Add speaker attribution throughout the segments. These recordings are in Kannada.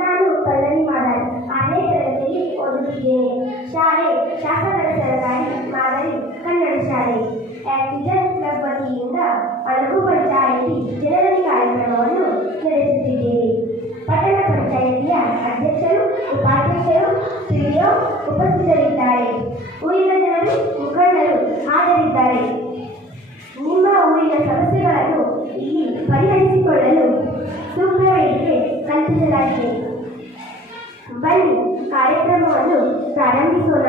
Speaker 1: ನಾನು ಪಲ್ಲವಿ ಮಾದರಿ. ಆರನೇ ತರಗತಿಯಲ್ಲಿ ಓದುತ್ತಿದ್ದೇನೆ. ಶಾಲೆ ಶಾಸಕರ ಸರ್ಕಾರಿ ಮಾದರಿ, ಕನ್ನಡ ಶಾಲೆ. ಆಕ್ಸಿಜನ್ ಕ್ಲಬ್ ವತಿಯಿಂದ ಅಳಕು ಪಂಚಾಯಿತಿ ಜನರಲ್ಲಿ ಕಾರ್ಯಕ್ರಮವನ್ನು ನಡೆಸುತ್ತಿದ್ದೇವೆ ಪಟ್ಟಣ ಪಂಚಾಯಿತಿಯ ಅಧ್ಯಕ್ಷರು, ಉಪಾಧ್ಯಕ್ಷರು ಪಿಡಿಒ ಉಪಸ್ಥಿತರಿದ್ದಾರೆ. ಊರಿನ ಜನರು, ಮುಖಂಡರು ಹಾಜರಿದ್ದಾರೆ ನಿಮ್ಮ ಊರಿನ ಸಮಸ್ಯೆಗಳನ್ನು ಇಲ್ಲಿ ಪರಿಹರಿಸಿಕೊಳ್ಳಲು ಸೂಕ್ತ ವೇದಿಕೆ ಕಲ್ಪಿಸಲಾಗಿದೆ ಬನ್ನಿ ಕಾರ್ಯಕ್ರಮವನ್ನು ಪ್ರಾರಂಭಿಸೋಣ.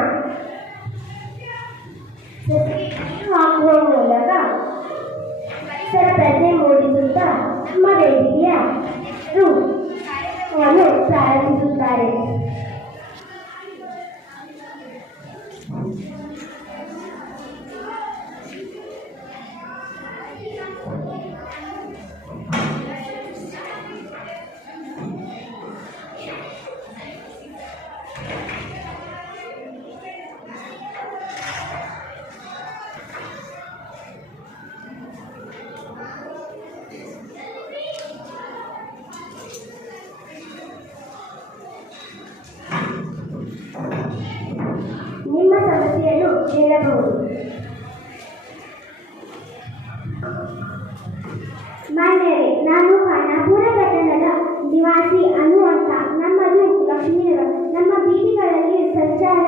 Speaker 1: ಹಾಕುವ ಮೂಲಕ ಪರಿಸರ ಪ್ರಜ್ಞೆ ಮೂಡಿಸುತ್ತಾ ನಮ್ಮ ವೇದಿಕೆಯ ಕಾರ್ಯಕ್ರಮವನ್ನು ಪ್ರಾರಂಭಿಸುತ್ತಾರೆ. ಹೇಳಬಹುದು ಮಾನ್ಯರೇ ನಾನು ಖಾನಾಪುರ ಪಟ್ಟಣದ ನಿವಾಸಿ ಅನು ಅಂತ ನಮ್ಮದು ಲಕ್ಷ್ಮೀನಗರ ನಮ್ಮ ಬೀದಿಗಳಲ್ಲಿ ಸಂಚಾರ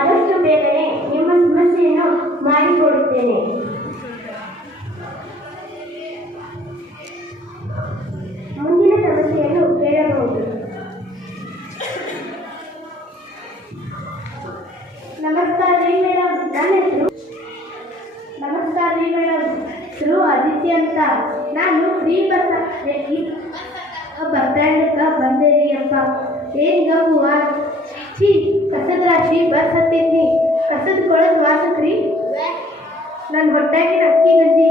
Speaker 1: ಆದಷ್ಟು ಬೇಗನೆ ನಿಮ್ಮ ಸಮಸ್ಯೆಯನ್ನು ಮಾಡಿಕೊಡುತ್ತೇನೆ. ಮುಂದಿನ ಸಮಸ್ಯೆಯನ್ನು ಕೇಳಬಹುದು ನಮಸ್ಕಾರ ರೀ ಮೇಡಮ್ ನನ್ನ ಹೆಸರು ನಮಸ್ಕಾರ ರೀ ಮೇಡಮ್ ಹೆಸರು ಆದಿತ್ಯ ಅಂತ. ನಾನು ಫ್ರೀ ಬಸ್ ಬಸ್ ಸ್ಟ್ಯಾಂಡ್ಗೆ ಬಂದೆ ರೀ ಅಪ್ಪ. ಏನು ಗಮ್ಮುವ protect the key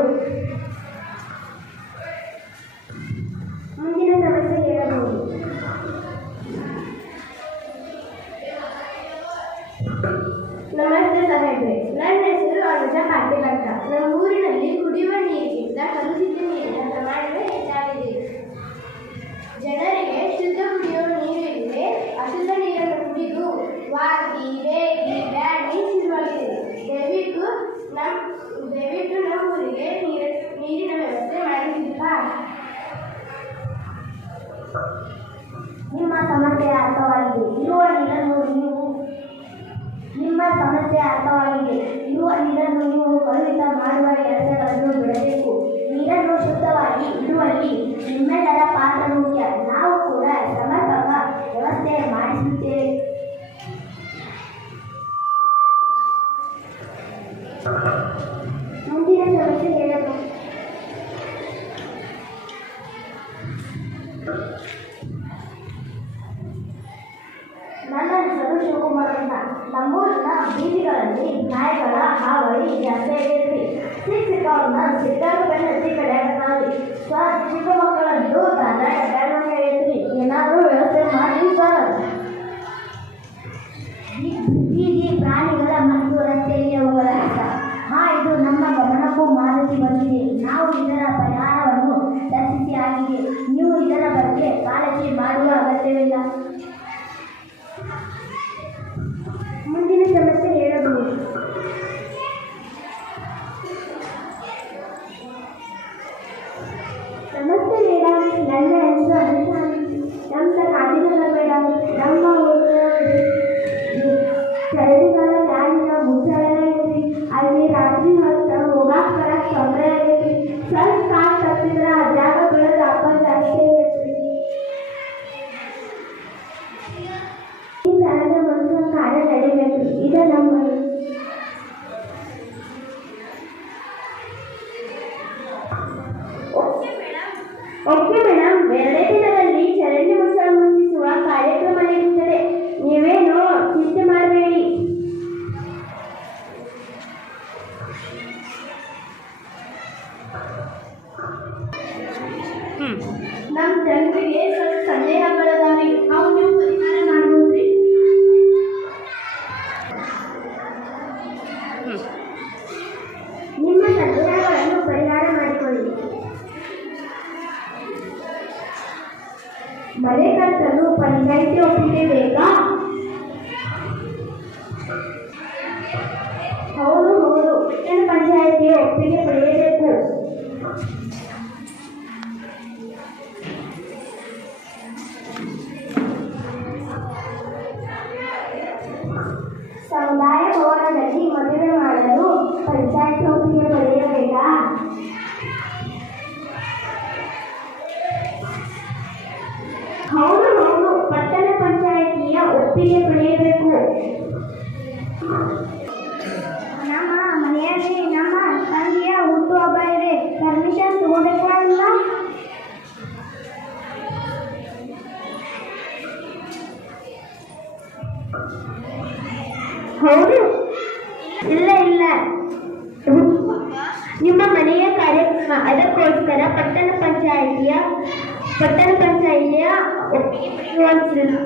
Speaker 1: Entendeu? ಸಿಕ್ಕವ್ರನ್ನ ಸಿಕ್ಕಾಗ ಬೆನ್ನ ಹತ್ತಿ ಕಡೆ ಹಾಕಿ ಸರ್ ಚಿಕ್ಕ ಮಕ್ಕಳಂತೂ ದಾದ ಅಡ್ಡಾಡಂಗೆ ಏನಾದರೂ ವ್ಯವಸ್ಥೆ ಮಾಡಿ ಸರ್ ಬೀದಿ ಪ್ರಾಣಿಗಳ ಮತ್ತು ರಸ್ತೆಯಲ್ಲಿ ಅವುಗಳ ಕಸ. ಹಾ ಇದು ನಮ್ಮ ಗಮನಕ್ಕೂ ಮಾಹಿತಿ ಬಂದಿದೆ ನಾವು ಇದರ ಪರಿಹಾರವನ್ನು ರಚಿಸಿ ಆಗಿದೆ ನೀವು ಇದರ ಬಗ್ಗೆ ಕಾಳಜಿ ಮಾಡುವ ಅಗತ್ಯವಿಲ್ಲ ಅಲ್ಲಿ ರಾತ್ರಿ ಹೊತ್ತು ಹೋಗಾಕ್ ಬರಕ್ ತೊಂದರೆ ಆಗೈತಿ ಸ್ವಲ್ಪ ಕಾಲ್ ತಪ್ಪಿದ್ರ ಅದ್ರಾಗ ಭವನದಲ್ಲಿ ಮದುವೆ ಮಾಡಲು ಪಂಚಾಯತ್ ಒಪ್ಪಿಗೆ ಪಡೆಯಬೇಕಾ ಹೌದು ಹೌದು. ಪಟ್ಟಣ ಪಂಚಾಯಿತಿಯ ಒಪ್ಪಿಗೆ ಪಡೆಯಬೇಕು. ನಮ್ಮ ಮನೆಯಲ್ಲಿ ನಮ್ಮ ತಂಗಿಯ ಹುಟ್ಟುಹಬ್ಬ ಇದೆ. ಪರ್ಮಿಷನ್ ತಗೋಬೇಕಾ ಅಲ್ಲ ಹೌದು. ಇಲ್ಲ ಇಲ್ಲ ನಿಮ್ಮ ಮನೆಯ ಕಾರ್ಯಕ್ರಮ ಅದಕ್ಕೋಸ್ಕರ ಪಟ್ಟಣ ಪಂಚಾಯಿತಿಯ ಪಟ್ಟಣ ಪಂಚಾಯಿತಿಯ ಒಪ್ಪಿಗೆ ಪಡೆಯುವಂತಿಲ್ಲ